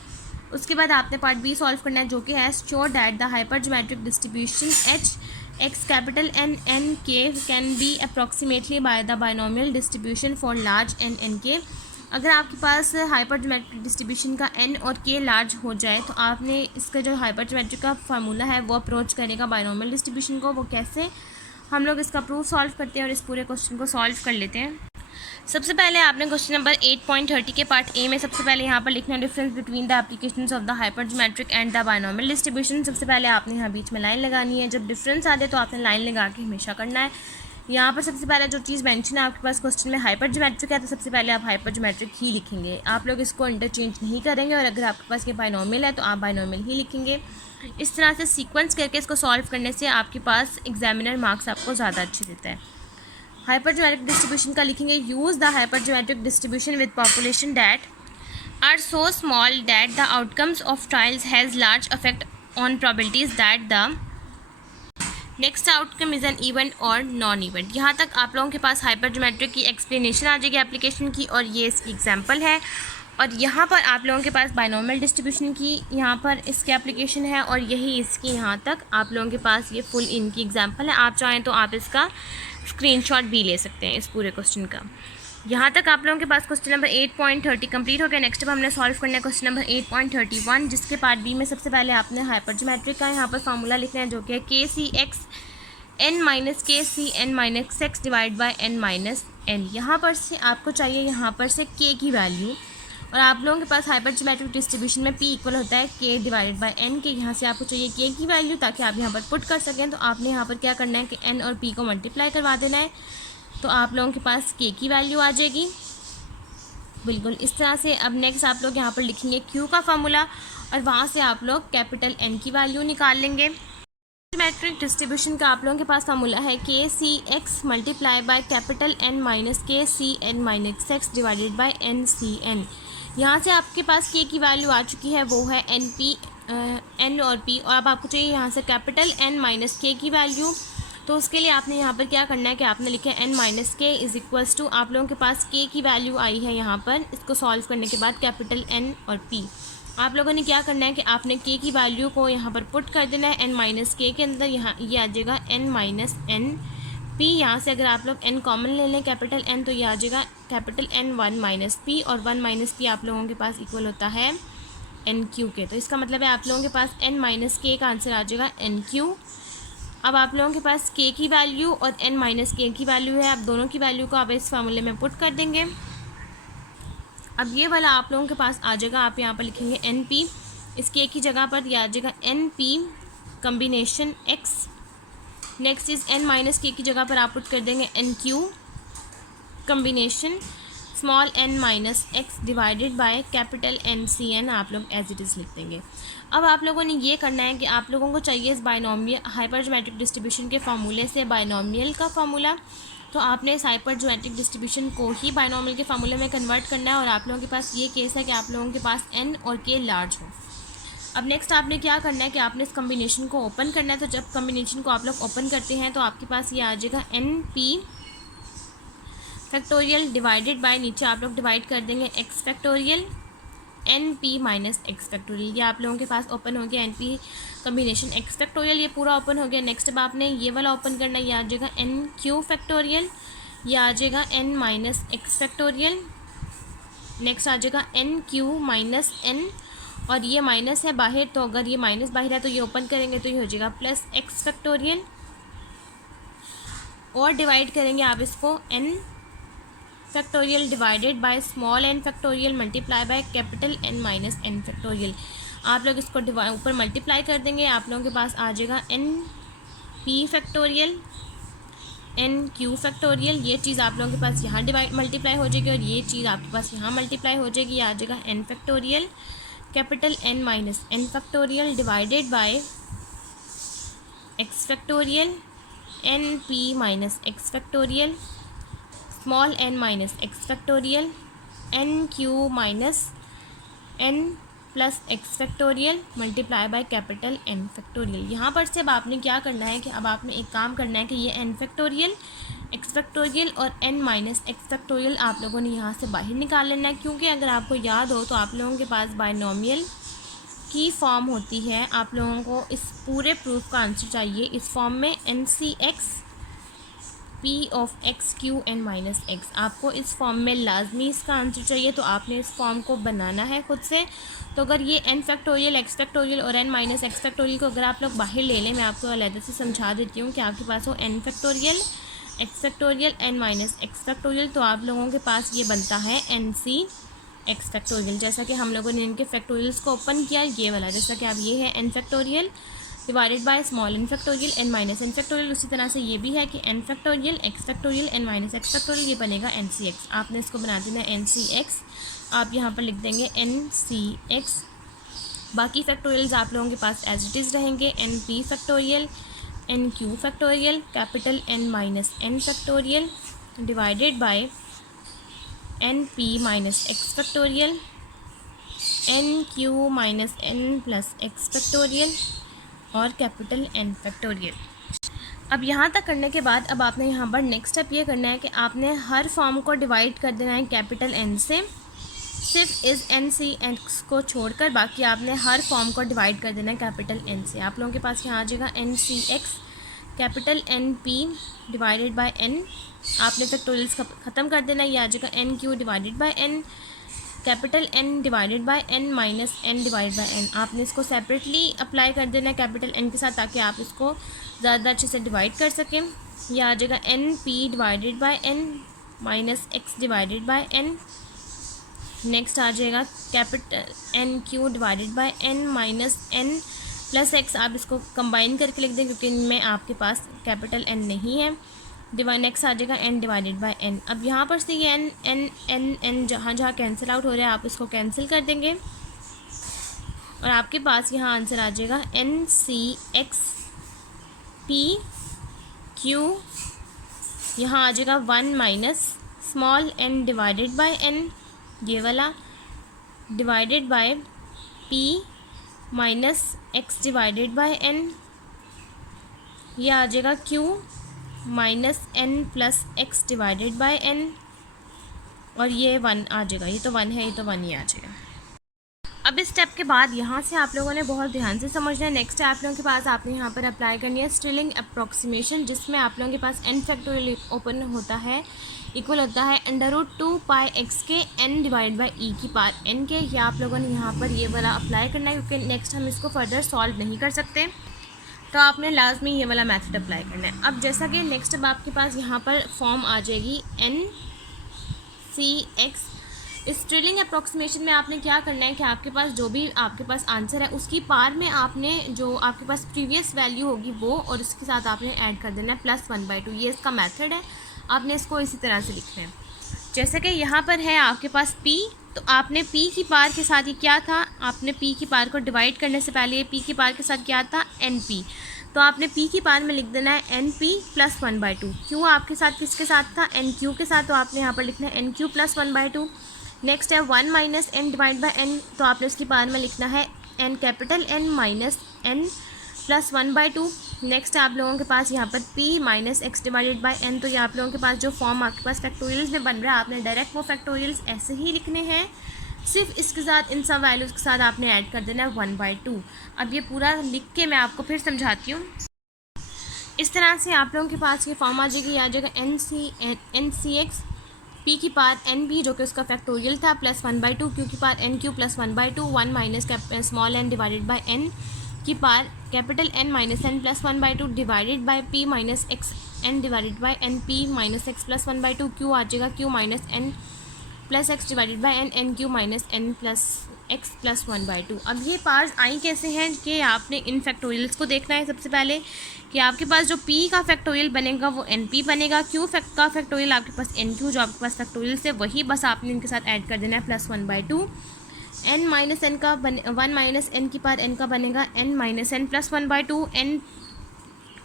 उसके बाद आपने पार्ट बी सॉल्व करना है, जो कि है sure that the hypergeometric distribution x capital N k can be approximately by the binomial distribution for large n k। अगर आपके पास हाइपरजोमेट्रिक डिस्ट्रीब्यूशन का n और k लार्ज हो जाए तो आपने इसका जो हाइपरजोमेट्रिक का फार्मूला है वो अप्रोच करेगा बाइनोमियल डिस्ट्रीब्यूशन को। वो कैसे, हम लोग इसका प्रूफ सॉल्व करते हैं और इस पूरे क्वेश्चन को सॉल्व कर लेते हैं। सबसे पहले आपने क्वेश्चन नंबर 8.30 के पार्ट ए में सबसे पहले यहाँ पर लिखना है difference between the applications of the hypergeometric and the binomial distribution. सबसे पहले आपने यहाँ बीच में लाइन लगानी है, जब डिफरेंस आ जाए तो आपने लाइन लगा के हमेशा करना है। यहाँ पर सबसे पहले जो चीज़ मेंशन है आपके पास क्वेश्चन में हाइपरजोमेट्रिक है, तो सबसे पहले आप हाइपरजोमेट्रिक ही लिखेंगे, आप लोग इसको इंटरचेंज नहीं करेंगे। और अगर आपके पास ये बाइनोमियल है तो आप बाइनोमियल ही लिखेंगे। इस तरह से सीक्वेंस करके इसको सॉल्व करने से आपके पास एग्जामिनर मार्क्स आपको ज़्यादा अच्छे देता है। हाइपरजोमेट्रिक डिस्ट्रीब्यूशन का लिखेंगे, use the hypergeometric distribution with population that are so small that the outcomes of trials has large affect on probabilities that the next outcome is an event और नॉन इवेंट। यहाँ तक आप लोगों के पास हाइपरजोमेट्रिक की एक्सप्लेनेशन आ जाएगी एप्लीकेशन की, और ये इसकी एग्जांपल है। और यहाँ पर आप लोगों के पास बाइनोमियल डिस्ट्रीब्यूशन की यहाँ पर इसकी एप्लीकेशन है, और यही इसकी यहाँ तक आप लोगों के पास ये फुल इनकी एग्जांपल है। आप चाहें तो आप इसका स्क्रीनशॉट भी ले सकते हैं इस पूरे क्वेश्चन का। यहाँ तक आप लोगों के पास क्वेश्चन नंबर 8.30 कंप्लीट हो गया। नेक्स्ट अब हमने सॉल्व करना है क्वेश्चन नंबर 8.31, जिसके पार्ट बी में सबसे पहले आपने हाइपरजोमेट्रिक का यहाँ पर फार्मूला लिखना है, जो कि है K C x n minus K C N minus X divide by n minus N. यहाँ पर से आपको चाहिए यहाँ पर से k की वैल्यू, और आप लोगों के पास हाइपरजोमेट्रिक डिस्ट्रीब्यूशन में p इक्वल होता है k डिवाइडेड बाई n के। यहाँ से आपको चाहिए k की वैल्यू ताकि आप यहाँ पर पुट कर सकें। तो आपने यहाँ पर क्या करना है कि n और p को मल्टीप्लाई करवा देना है, तो आप लोगों के पास k की वैल्यू आ जाएगी बिल्कुल इस तरह से। अब नेक्स्ट आप लोग यहाँ पर लिखेंगे q का फार्मूला, और वहाँ से आप लोग कैपिटल N की वैल्यू निकाल लेंगे। हाइपरजोमेट्रिक डिस्ट्रीब्यूशन का आप लोगों के पास फार्मूला है K C X multiply by capital N minus K C N minus X divided by N C N. यहाँ से आपके पास k की वैल्यू आ चुकी है, वो है n और p, और अब आपको चाहिए यहाँ से कैपिटल N माइनस k की वैल्यू। तो उसके लिए आपने यहाँ पर क्या करना है कि आपने लिखा है n माइनस के इज़ इक्वल्स टू, आप लोगों के पास k की वैल्यू आई है यहाँ पर, इसको सॉल्व करने के बाद कैपिटल N और p। आप लोगों ने क्या करना है कि आपने k की वैल्यू को यहाँ पर पुट कर देना है n माइनस के अंदर। यहाँ ये आ जाएगा n माइनस एन पी। यहाँ से अगर आप लोग n कॉमन ले लें कैपिटल N, तो ये आ जाएगा कैपिटल N 1 माइनस पी, और 1 माइनस पी आप लोगों के पास इक्वल होता है एन क्यू के। तो इसका मतलब है आप लोगों के पास n माइनस के का आंसर आ जाएगा एन क्यू। अब आप लोगों के पास k की वैल्यू और n माइनस के की वैल्यू है, आप दोनों की वैल्यू को आप इस फार्मूले में पुट कर देंगे। अब ये वाला आप लोगों के पास आ जाएगा, आप यहाँ पर लिखेंगे एन पी, इस k की जगह पर यह आ जाएगा N P combination x। Next is n minus K की जगह पर आप पुट कर देंगे N Q combination small n minus X divided by capital N C N आप लोग एज इट इज़ लिख देंगे। अब आप लोगों ने ये करना है कि आप लोगों को चाहिए इस बायनॉमियल हाइपरजोमेट्रिक डिस्ट्रीब्यूशन के फार्मूले से बायनॉमियल का फार्मूला, तो आपने इस हाइपरजोमेट्रिक डिस्ट्रीब्यूशन को ही बायनॉमियल के फार्मूले में कन्वर्ट करना है। और आप लोगों के पास ये केस है कि आप लोगों के पास n और k लार्ज हो। अब नेक्स्ट आपने क्या करना है कि आपने इस कम्बिनेशन को ओपन करना है। तो जब कम्बिनेशन को आप लोग ओपन करते हैं तो आपके पास ये आ जाएगा N P factorial divided by, नीचे आप लोग डिवाइड कर देंगे X factorial N P minus X factorial. ये आप लोगों के पास ओपन हो गया N P combination X factorial, ये पूरा ओपन हो गया। नेक्स्ट अब आपने ये वाला ओपन करना है, ये आ जाएगा एन क्यू फैक्टोरियल, ये आ जाएगा N minus X factorial. Next आ जाएगा एन क्यू माइनस एन, और ये माइनस है बाहर, तो अगर ये माइनस बाहर है तो ये ओपन करेंगे तो ये हो जाएगा प्लस एक्स फैक्टोरियल, और डिवाइड करेंगे आप इसको N factorial divided by small N factorial multiply by capital N minus N factorial. आप लोग इसको ऊपर मल्टीप्लाई कर देंगे, आप लोगों के पास आ जाएगा N P factorial N Q factorial. ये चीज़ आप लोगों के पास यहाँ मल्टीप्लाई हो जाएगी, और ये चीज़ आपके पास यहाँ मल्टीप्लाई हो जाएगी। ये आ जाएगा N factorial capital N minus N factorial divided by X factorial N P minus X factorial small N minus X factorial N Q minus N plus X factorial multiply by capital N factorial. यहाँ पर से अब आपने क्या करना है कि अब आपने एक काम करना है कि ये एन फैक्टोरियल एक्स फैक्टोरियल और एन माइनस एक्स फैक्टोरियल आप लोगों ने यहाँ से बाहर निकाल लेना है, क्योंकि अगर आपको याद हो तो आप लोगों के पास बायनॉमियल की फॉर्म होती है। आप लोगों को इस पूरे प्रूफ का आंसर चाहिए इस फॉर्म में N C X P of X Q N minus X, आपको इस फॉर्म में लाजमी इसका आंसर चाहिए। तो आपने इस फॉर्म को बनाना है खुद से। तो अगर ये एन फैक्टोरियल एक्स फैक्टोरियल और एन माइनस एक्स फैक्टोरियल को अगर आप लोग बाहर ले लें, मैं आपको अलग से समझा देती हूँ कि आपके पास हो N factorial X factorial N minus X factorial, तो आप लोगों के पास ये बनता है एन सी एक्स फैक्टोरियल। जैसा कि हम लोगों ने इनके फैक्टोरियल्स को ओपन किया, ये वाला जैसा कि आप ये है N factorial divided by small N factorial N minus N factorial. उसी तरह से ये भी है कि N factorial X factorial N minus X factorial, ये बनेगा एन सी एक्स। आपने इसको बना देना एन सी एक्स, आप यहाँ पर लिख देंगे एन सी एक्स। बाकी फैक्टोरियल्स आप लोगों के पास एज इट इज़ रहेंगे, N P factorial N Q factorial capital N minus N factorial divided by N P minus X factorial N Q minus N plus X factorial और कैपिटल एन फैक्टोरियल। अब यहाँ तक करने के बाद अब आपने यहाँ पर नेक्स्ट स्टेप ये करना है कि आपने हर फॉर्म को डिवाइड कर देना है कैपिटल एन से, सिर्फ इस एन सी एक्स को छोड़कर बाकी आपने हर फॉर्म को डिवाइड कर देना है कैपिटल एन से। आप लोगों के पास यहाँ आ जाएगा N C X capital N P divided by N, आपने फैक्टोरियल्स ख़त्म कर देना है। ये आ जाएगा N Q divided by N capital N divided by N minus N divide by N. आपने इसको सेपरेटली अप्लाई कर देना है कैपिटल एन के साथ, ताकि आप इसको ज़्यादा अच्छे से डिवाइड कर सकें। यह आ जाएगा N P divided by N minus X divided by N. Next आ जाएगा capital N Q divided by N minus N plus X. आप इसको कंबाइन करके लिख दें क्योंकि इनमें आपके पास कैपिटल एन नहीं है। नेक्स्ट आ जाएगा एन डिवाइडेड बाय एन। अब यहाँ पर से ये एन एन एन एन जहाँ जहाँ कैंसिल आउट हो रहा है आप इसको कैंसिल कर देंगे, और आपके पास यहाँ आंसर आ जाएगा N C X P Q, यहाँ आ जाएगा 1 minus small N divided by N, ये वाला divided by P minus X divided by N, ये आ जाएगा Q minus N plus x divided by N, और ये 1 आ जाएगा। ये तो 1 है, ये तो 1 ही आ जाएगा। अब इस स्टेप के बाद यहाँ से आप लोगों ने बहुत ध्यान से समझना है। नेक्स्ट आप लोगों के पास आपने यहाँ पर अप्लाई करनी है स्टिलिंग अप्रॉक्सीमेशन, जिसमें आप लोगों के पास एन फैक्टोरियल ओपन होता है इक्वल होता है √2 पाई एक्स के एन डिवाइड बाई ई की पावर एन के। या आप लोगों ने यहाँ पर ये वाला अप्लाई करना है, क्योंकि नेक्स्ट हम इसको फर्दर सॉल्व नहीं कर सकते, तो आपने लाजमी ये वाला मेथड अप्लाई करना है। अब जैसा कि नेक्स्ट अब आपके पास यहाँ पर फॉर्म आ जाएगी एन सी एक्स। इस स्टिलिंग अप्रॉक्सीमेशन में आपने क्या करना है कि आपके पास जो भी आपके पास आंसर है उसकी पार में आपने जो आपके पास प्रीवियस वैल्यू होगी वो और इसके साथ आपने ऐड कर देना है +1/2। ये इसका मेथड है, आपने इसको इसी तरह से लिखना है। जैसे कि यहाँ पर है आपके पास p, तो आपने p की पावर के साथ ये क्या था, आपने p की पावर को डिवाइड करने से पहले ये p की पावर के साथ क्या था, np, तो आपने p की पावर में लिख देना है np प्लस 1/2। क्यों आपके साथ किसके साथ था, nq के साथ, तो आपने यहाँ पर लिखना है nq प्लस 1/2। नेक्स्ट है 1 minus n divide by n, तो आपने उसकी पावर में लिखना है n capital N minus n plus 1/2। Next आप लोगों के पास यहाँ पर p minus X divided by n, तो ये आप लोगों के पास जो फॉर्म आपके पास फैक्टोरियल्स में बन रहा है, आपने डायरेक्ट वो फैक्टोरियल्स ऐसे ही लिखने हैं, सिर्फ इसके साथ इन सब वैल्यूज़ के साथ आपने ऐड कर देना है 1/2। अब ये पूरा लिख के मैं आपको फिर समझाती हूँ। इस तरह से आप लोगों के पास ये फॉर्म आ जाएगी, आ जाएगा एन सी एक्स p की पावर एन बी, जो कि उसका फैक्टोरियल था, प्लस 1/2, क्यू की power n q plus 1/2, 1 minus small N divided by n की power capital N minus N plus 1/2 divided by p minus x n divided by n p minus x plus 1/2, q आ जाएगा q minus N plus x divided by n, n Q minus N plus X plus 1/2। अब ये पार्ट्स आई कैसे हैं कि आपने इन फैक्टोरियल्स को देखना है। सबसे पहले कि आपके पास जो p का फैक्टोरियल बनेगा वो np बनेगा, q का फैक्टोरियल आपके पास nq, जो आपके पास फैक्टोरियल से वही बस आपने इनके साथ ऐड कर देना है प्लस 1/2। n माइनस एन का 1 माइनस एन की पावर n का बनेगा n minus N plus 1/2, n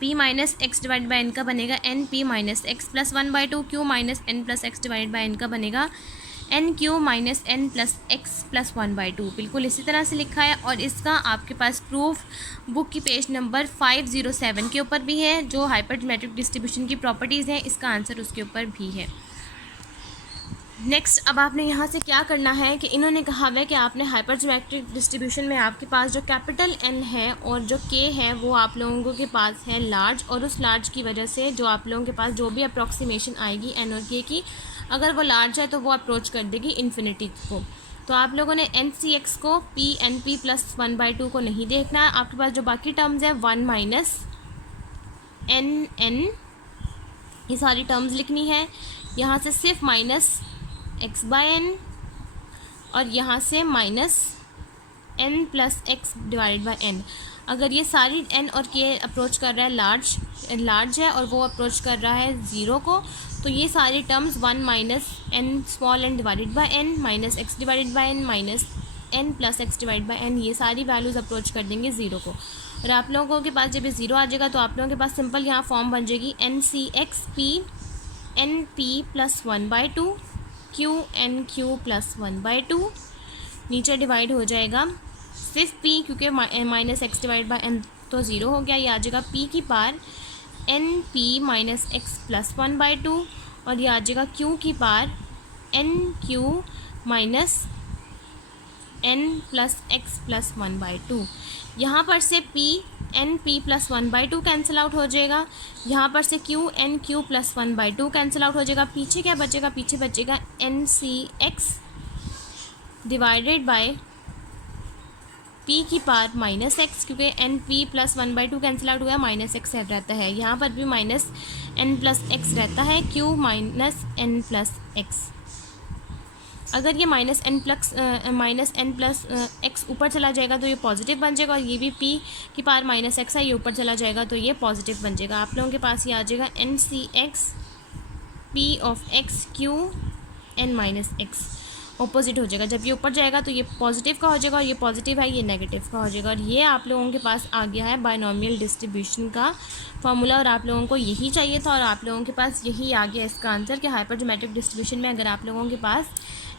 p minus X divide by N का बनेगा n p minus x plus 1/2, q minus N plus X divide by N का बनेगा N Q minus N plus X plus 1/2। बिल्कुल इसी तरह से लिखा है, और इसका आपके पास प्रूफ बुक की पेज नंबर 507 के ऊपर भी है, जो हाइपरज्योमेट्रिक डिस्ट्रीब्यूशन की प्रॉपर्टीज़ हैं, इसका आंसर उसके ऊपर भी है। नेक्स्ट अब आपने यहाँ से क्या करना है कि इन्होंने कहा है कि आपने हाइपरज्योमेट्रिक डिस्ट्रीब्यूशन में आपके पास जो कैपिटल N है और जो K है वो आप लोगों के पास है लार्ज, और उस लार्ज की वजह से जो आप लोगों के पास जो भी अप्रॉक्सीमेशन आएगी N और K की, अगर वो लार्ज है तो वो अप्रोच कर देगी इन्फिनिटी को। तो आप लोगों ने NCX को P NP प्लस 1/2 को नहीं देखना है। आपके पास जो बाकी टर्म्स है 1 माइनस NN, ये सारी टर्म्स लिखनी है। यहाँ से सिर्फ माइनस x बाय एन, और यहाँ से minus n plus x divided by N. अगर ये सारी n और k अप्रोच कर रहा है लार्ज है और वो अप्रोच कर रहा है 0 को, तो ये सारी terms 1 minus n small n divided by n minus X divided by n minus n plus X divide by n, ये सारी वैल्यूज़ अप्रोच कर देंगे 0 को। और आप लोगों के पास जब ये 0 आ जाएगा तो आप लोगों के पास सिंपल यहाँ फॉर्म बन जाएगी NCX P NP plus 1/2 Q NQ plus 1/2, नीचे डिवाइड हो जाएगा सिर्फ P, क्योंकि minus X divide by N तो 0 हो गया, ये आ जाएगा P की power NP minus x plus 1/2, और ये आ जाएगा Q की power NQ minus n plus X plus 1/2। यहाँ पर से P NP plus 1/2 cancel out हो जाएगा, यहाँ पर से Q NQ plus 1/2 cancel out हो जाएगा। पीछे क्या बचेगा, पीछे बचेगा NCX डिवाइडेड बाय P की पावर माइनस एक्स, क्योंकि NP प्लस 1/2 कैंसिल आउट हुआ, माइनस एक्स रहता है, यहाँ पर भी माइनस n प्लस एक्स रहता है, Q minus n plus x. अगर ये माइनस n प्लस एक्स ऊपर चला जाएगा तो ये पॉजिटिव बन जाएगा, और ये भी P की पावर माइनस एक्स है, ये ऊपर चला जाएगा तो ये पॉजिटिव बन जाएगा। आप लोगों के पास ये आ जाएगा NCX P of x Q n minus x, opposite हो जाएगा। जब ये ऊपर जाएगा तो ये पॉजिटिव का हो जाएगा, और ये पॉजिटिव है ये नेगेटिव का हो जाएगा। और ये आप लोगों के पास आ गया है बायनॉमियल डिस्ट्रीब्यूशन का फॉर्मूला, और आप लोगों को यही चाहिए था, और आप लोगों के पास यही आ गया इसका आंसर कि हाइपरज्योमेट्रिक डिस्ट्रीब्यूशन में अगर आप लोगों के पास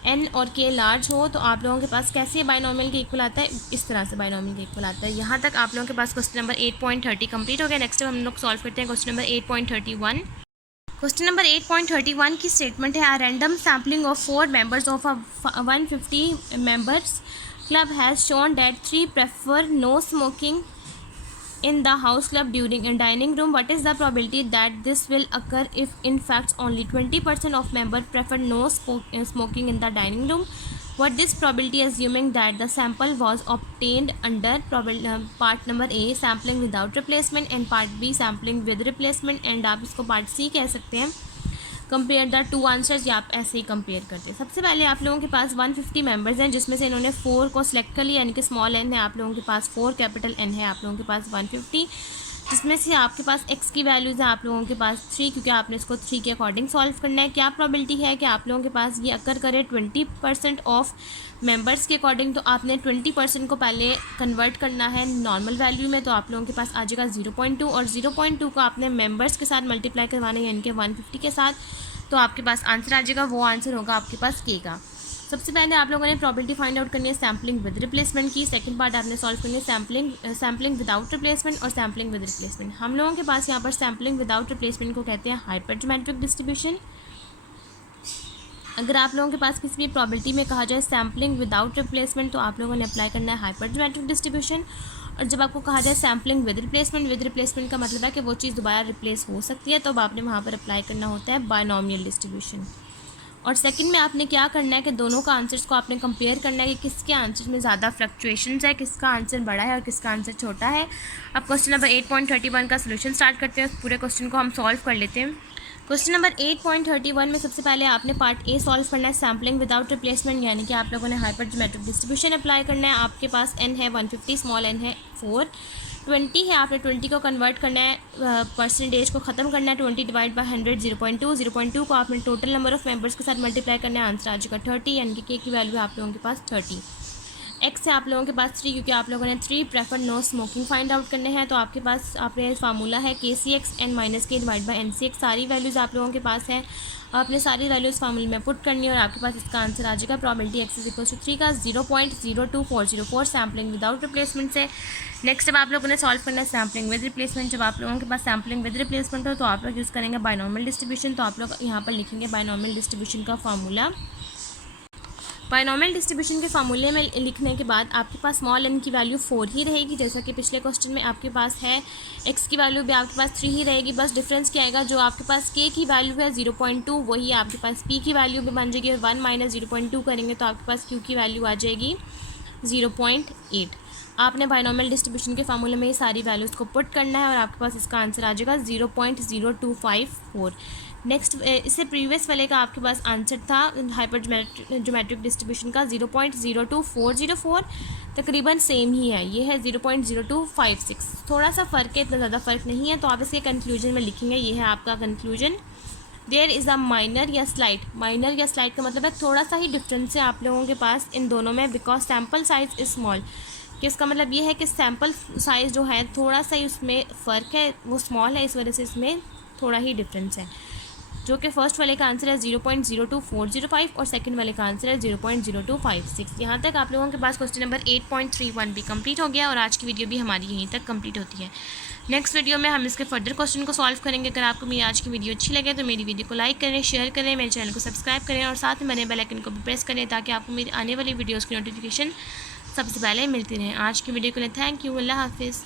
n और k लार्ज हो तो आप लोगों के पास कैसे बायनॉमियल के इक्वल आता है, इस तरह से बायनॉमियल के इक्वल आता है। यहाँ तक आप लोगों के पास क्वेश्चन नंबर 8.30 कंप्लीट हो गया। नेक्स्ट हम लोग सॉल्व करते हैं क्वेश्चन नंबर 8.31। क्वेश्चन नंबर 8.31 की स्टेटमेंट है, a random sampling of 4 members of a 150 members club has shown that 3 prefer no smoking in the house club during a dining room. What is the probability that this will occur if in fact only 20% of members prefer no smoking in the dining room? What this probability assuming that the sample was obtained under part number A sampling without replacement and part B sampling with replacement, and आप इसको part C कह सकते हैं। कंपेयर द टू आंसर्स, या आप ऐसे ही कंपेयर करते हैं। सबसे पहले आप लोगों के पास 150 मेंबर्स हैं, जिसमें से इन्होंने 4 को सिलेक्ट कर लिया, यानी कि स्मॉल n है आप लोगों के पास, 4 कैपिटल N है आप लोगों के पास 150। जिसमें से आपके पास x की वैल्यूज़ है आप लोगों के पास 3, क्योंकि आपने इसको 3 के अकॉर्डिंग सॉल्व करना है। क्या प्रोबेबिलिटी है कि आप लोगों के पास ये अकर करे 20% ऑफ मेंबर्स के अकॉर्डिंग, तो आपने 20% को पहले कन्वर्ट करना है नॉर्मल वैल्यू में, तो आप लोगों के पास आ जाएगा 0.2, और 0.2 को आपने मेंबर्स के साथ मल्टीप्लाई करवाना है यानी कि 150 के साथ, तो आपके पास आंसर आ जाएगा। वो आंसर होगा आपके पास के का। सबसे पहले आप लोगों ने प्रॉबिलिटी फाइंड आउट करनी है सैम्पलिंग विद रिप्लेसमेंट की। सेकंड पार्ट आपने सॉल्व करनी है सैम्पलिंग विदाउट रिप्लेसमेंट और सैम्पलिंग विद रिप्लेसमेंट। हम लोगों के पास यहाँ पर सैम्पलिंग विदाउट रिप्लेसमेंट को कहते हैं हाइपरज्योमेट्रिक डिस्ट्रीब्यूशन। अगर आप लोगों के पास किसी भी प्रॉबिलिटी में कहा जाए सैम्पलिंग विदाउट रिप्लेसमेंट, तो आप लोगों ने अप्लाई करना है हाइपरज्योमेट्रिक डिस्ट्रीब्यूशन। और जब आपको कहा जाए सैम्पलिंग विद रिप्लेसमेंट का मतलब है कि वो चीज़ दोबारा रिप्लेस हो सकती है, तो अब आपने वहाँ पर अप्लाई करना होता है बायनॉमियल डिस्ट्रीब्यूशन। और सेकंड में आपने क्या करना है कि दोनों का आंसर्स को आपने कंपेयर करना है कि किसके आंसर्स में ज़्यादा फ्लक्चुएशंस है, किसका आंसर बड़ा है और किसका आंसर छोटा है। अब क्वेश्चन नंबर 8.31 का सोल्यूशन स्टार्ट करते हैं। उस पूरे क्वेश्चन को हम सॉल्व कर लेते हैं। क्वेश्चन नंबर 8.31 में सबसे पहले आपने पार्ट ए सॉल्व करना है सैम्पलिंग विदाउट रिप्लेसमेंट, यानी कि आप लोगों ने हाइपरज्योमेट्रिक डिस्ट्रीब्यूशन अप्लाई करना है। आपके पास n है 150, स्मॉल n है 4, 20 है, आपने 20 को कन्वर्ट करना है, परसेंटेज को ख़त्म करना है, 20 डिवाइड बाय 100 0.2 को आपने टोटल नंबर ऑफ मेंबर्स के साथ मल्टीप्लाई करना है, आंसर आ जाएगा 30, यानी कि के की वैल्यू आप लोगों के पास 30। एक्स है आप लोगों के पास 3, क्योंकि आप लोगों ने 3 prefer no smoking find out करने हैं, तो आपके पास आपने फार्मूला है KCX n माइनस के डिवाइड बाय NCX। सारी वैल्यूज़ आप लोगों के पास है, आपने सारी वैल्यूज़ फार्मूले में पुट करनी है और आपके पास इसका आंसर आ जाएगा प्रॉबिलिटी x = 3 का 0.02404 सैम्पलिंग विदाउट रिप्लेसमेंट से। नेक्स्ट अब आप लोगों ने सॉल्व करना है सैम्पलिंग विद रिप्लेसमेंट। जब आप लोगों के पास सैम्पलिंग विद रिप्लेसमेंट हो तो आप लोग यूज़ करेंगे बायनॉमियल डिस्ट्रीब्यूशन, तो आप लोग यहाँ पर लिखेंगे बायनॉमियल डिस्ट्रीब्यूशन का फार्मूला। बायनॉमियल डिस्ट्रीब्यूशन के फार्मूले में लिखने के बाद आपके पास स्मॉल n की वैल्यू 4 ही रहेगी, जैसा कि पिछले क्वेश्चन में आपके पास है। x की वैल्यू भी आपके पास 3 ही रहेगी, बस डिफरेंस क्या आएगा, जो आपके पास k की वैल्यू है 0.2 वही आपके पास p की वैल्यू भी बन जाएगी, और 1 माइनस 0.2 करेंगे तो आपके पास q की वैल्यू आ जाएगी 0.8। आपने बायनॉमियल डिस्ट्रीब्यूशन के फार्मूले में ये सारी वैल्यूज़ को पुट करना है और आपके पास इसका आंसर आ जाएगा 0.0254। नेक्स्ट इससे प्रीवियस वाले का आपके पास आंसर था हाइपरज्योमेट्रिक डिस्ट्रीब्यूशन का 0.02404, तकरीबन सेम ही है, ये है 0.0256, थोड़ा सा फ़र्क है, इतना ज़्यादा फ़र्क नहीं है। तो आप इसके कंक्लूजन में लिखेंगे, ये है आपका conclusion, there is a minor या स्लाइट का मतलब है थोड़ा सा ही डिफरेंस है आप लोगों के पास इन दोनों में, because sample size is small, कि इसका मतलब ये है कि सैम्पल साइज़ जो है थोड़ा सा ही उसमें फ़र्क है, वो स्मॉल है, इस वजह से इसमें थोड़ा ही डिफरेंस है, जो कि फर्स्ट वाले का आंसर है 0.02405 और सेकंड वाले का आंसर है 0.0256। यहाँ तक आप लोगों के पास क्वेश्चन नंबर 8.31 भी कंप्लीट हो गया और आज की वीडियो भी हमारी यहीं तक कंप्लीट होती है। नेक्स्ट वीडियो में हम इसके फर्दर क्वेश्चन को सॉल्व करेंगे। अगर आपको मेरी आज की वीडियो अच्छी लगे तो मेरी वीडियो को लाइक करें, शेयर करें, मेरे चैनल को सब्सक्राइब करें और साथ में बने बेल आइकन को भी प्रेस करें ताकि आपको मेरी आने वाली वीडियोज़ की नोटिफिकेशन सबसे पहले मिलती रहे। आज की वीडियो के लिए थैंक यू, अल्लाह हाफिज़।